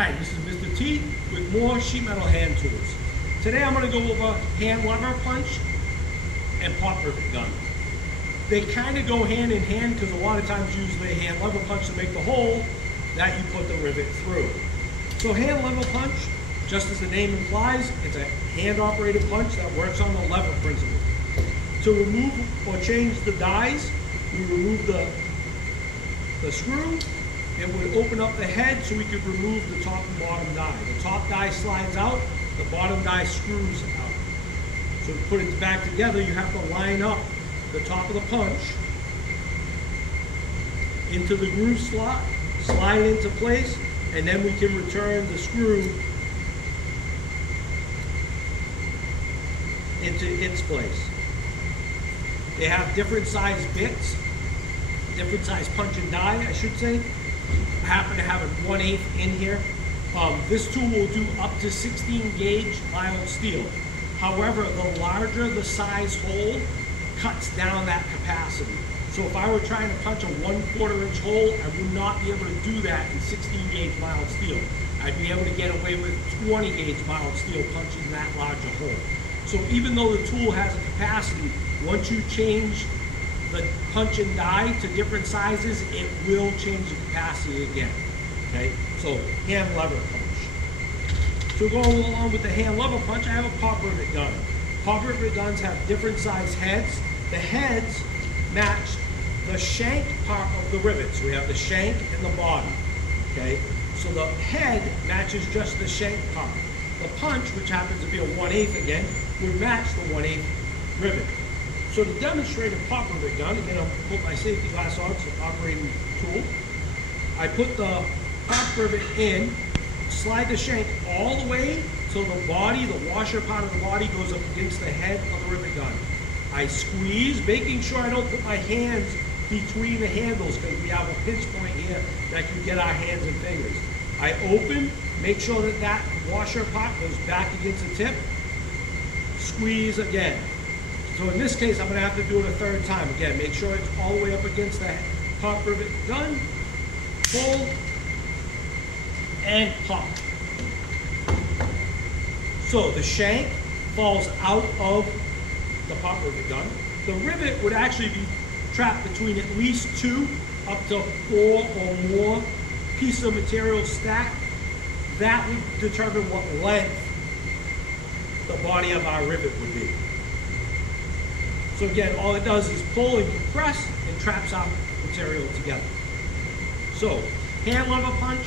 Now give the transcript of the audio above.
Hi, this is Mr. T with more sheet metal hand tools. Today I'm going to go over hand lever punch and pop rivet gun. They kind of go hand in hand because a lot of times you use the hand lever punch to make the hole that you put the rivet through. So hand lever punch, just as the name implies, it's a hand operated punch that works on the lever principle. To remove or change the dies, we remove the screw. It would open up the head so we could remove the top and bottom die. The top die slides out, the bottom die screws out. So to put it back together, you have to line up the top of the punch into the groove slot, slide it into place, and then we can return the screw into its place. They have different size bits, different size punch and die, I should say. I happen to have a 1/8 in here. This tool will do up to 16 gauge mild steel. However, the larger the size hole cuts down that capacity. So if I were trying to punch a 1/4 inch hole, I would not be able to do that in 16 gauge mild steel. I'd be able to get away with 20 gauge mild steel punching that larger hole. So even though the tool has a capacity, once you change the punch and die to different sizes, it will change the capacity again. Okay, so hand lever punch. So going along with the hand lever punch, I have a pop rivet gun. Pop rivet guns have different size heads. The heads match the shank part of the rivet. So we have the shank and the body. Okay, so the head matches just the shank part. The punch, which happens to be a 1/8 again, would match the 1/8 rivet. So to demonstrate a pop rivet gun, again, I'll put my safety glass on, it's an operating tool. I put the pop rivet in, slide the shank all the way so the body, the washer part of the body goes up against the head of the rivet gun. I squeeze, making sure I don't put my hands between the handles because we have a pinch point here that can get our hands and fingers. I open, make sure that that washer part goes back against the tip, squeeze again. So in this case, I'm going to have to do it a third time. Again, make sure it's all the way up against the pop rivet gun, pull, and pop. So the shank falls out of the pop rivet gun. The rivet would actually be trapped between at least 2 up to 4 or more pieces of material stacked. That would determine what length the body of our rivet would be. So again, all it does is pull and compress and traps our material together. So hand lever punch,